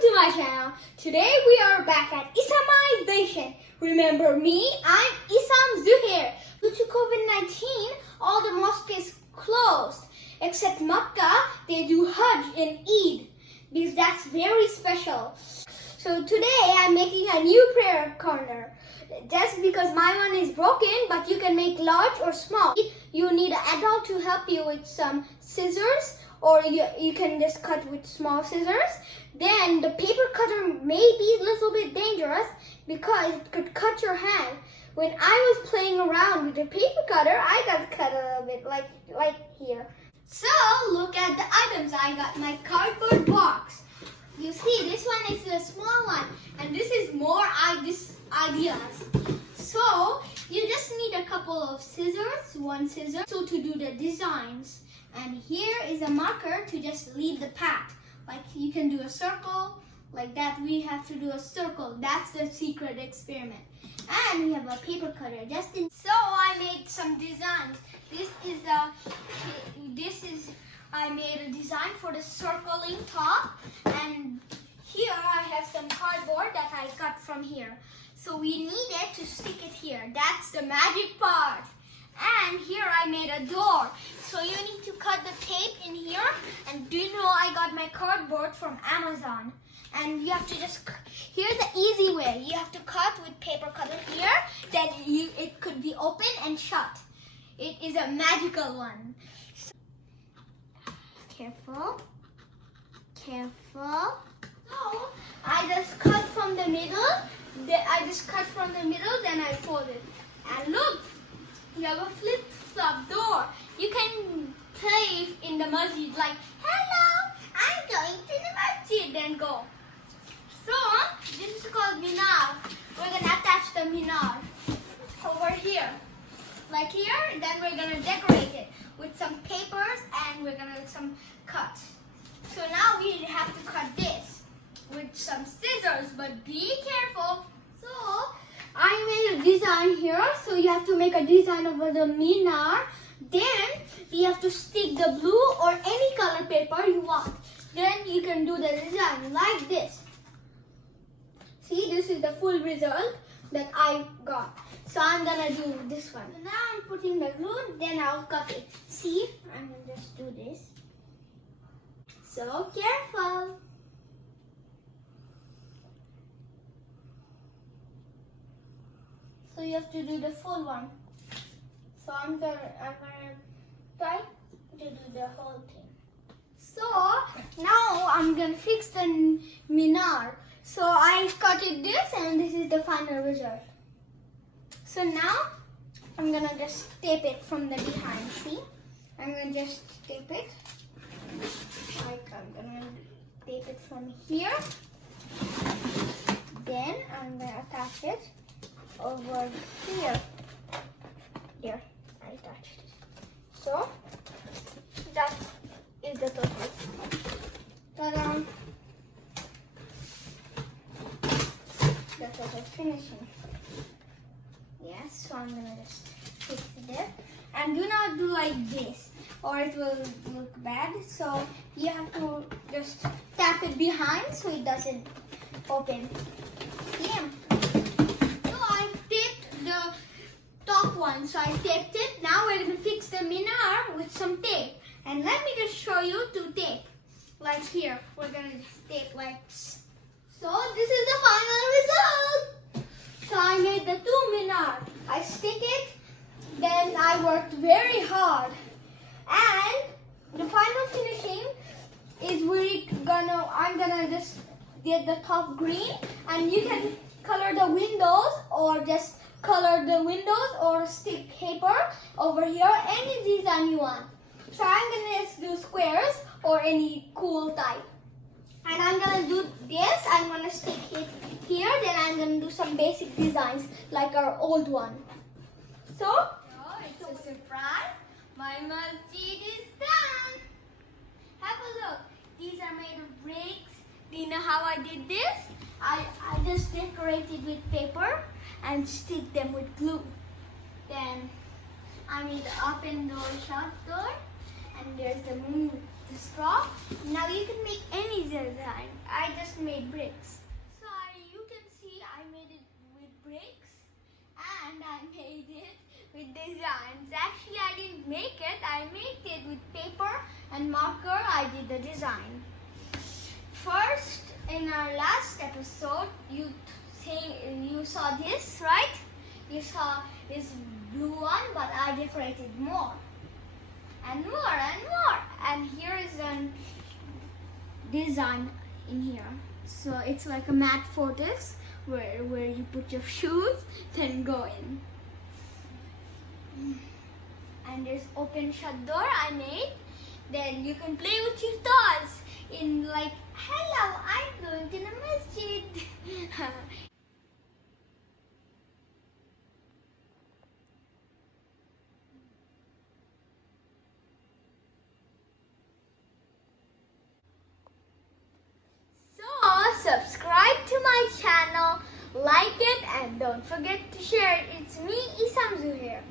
to my channel. Today we are back at Esamization. Remember me? I'm Esamization. Due to COVID-19, all the mosques is closed. Except Makkah, they do Hajj and Eid because that's very special. So today I'm making a new prayer corner. Just because my one is broken, but you can make large or small. You need an adult to help you with some scissors, or you can just cut with small scissors. Then the paper cutter may be a little bit dangerous because it could cut your hand. When I was playing around with the paper cutter, I got cut a little bit, like here. So look at the items. I got my cardboard box. You see, this one is a small one, and this is more ideas. So you just need a couple of scissors, one scissor, so to do the designs. And here is a marker to just lead the path. Like you can do a circle, like that. We have to do a circle. That's the secret experiment. And we have a paper cutter. So I made some designs. I made a design for the circling top, and here I have some cardboard that I cut from here. So we need it to stick it here. That's the magic part. And here I made a door. So you need to cut the tape in here. And do you know I got my cardboard from Amazon? And you have to here's the easy way. You have to cut with paper cutter here. Then it could be open and shut. It is a magical one. Careful. Careful. So I just cut from the middle. Then I fold it. And look, you have a flip-flop door. You can play in the masjid like, hello, I'm going to the masjid, then go. So this is called minar. We're gonna attach the minar over here. Like here, then we're gonna decorate it with some papers and we're gonna do some cuts. So now we have to cut this with some scissors, but be careful. So I made a design here, so you have to make a design over the minar. Then you have to stick the blue or any color paper you want. Then you can do the design like this. See, this is the full result that I got. So I'm gonna do this one. So now I'm putting the glue, then I'll cut it. See, I'm gonna just do this. So careful. So you have to do the full one. So I'm gonna try to do the whole thing. So now I'm gonna fix the minar. So I cut it this, and this is the final result. So now I'm gonna just tape it from the behind. See, I'm gonna just tape it. Like I'm gonna tape it from here. Then I'm gonna attach it over here. Here, I attached it. So that is the total. Ta-da! The total finishing. Yes, so I'm gonna just fix it there. And do not do like this, or it will look bad. So you have to just tap it behind so it doesn't open. Yeah. The top one, so I taped it. Now we're going to fix the minar with some tape, and let me just show you to tape like here. We're going to just tape like this. So this is the final result. So I made the two minar. I stick it, then I worked very hard, and the final finishing is I'm gonna just get the top green, and you can color the windows or just color the windows or stick paper over here, any design you want. So I'm gonna just do squares or any cool type. And I'm gonna do this, I'm gonna stick it here, then I'm gonna do some basic designs like our old one. So it's a surprise, my masjid is done. Have a look, these are made of bricks. Do you know how I did this? I just decorated with paper and stick them with glue. Then I made the open door, shut door, and there's the moon with the straw. Now you can make any design. I just made made bricks. So you can see I made it with bricks and I made it with designs. Actually, I didn't make it. I made it with paper and marker. I did the design. First, in our last episode, you saw this, right? You saw this blue one, but I decorated more and more and more. And here is a design in here. So it's like a mat fortress where you put your shoes, then go in. And there's open shut door I made. Then you can play with your toys in like, hello, I'm going to the masjid. So subscribe to my channel, like it, and don't forget to share it. It's me, Esamization.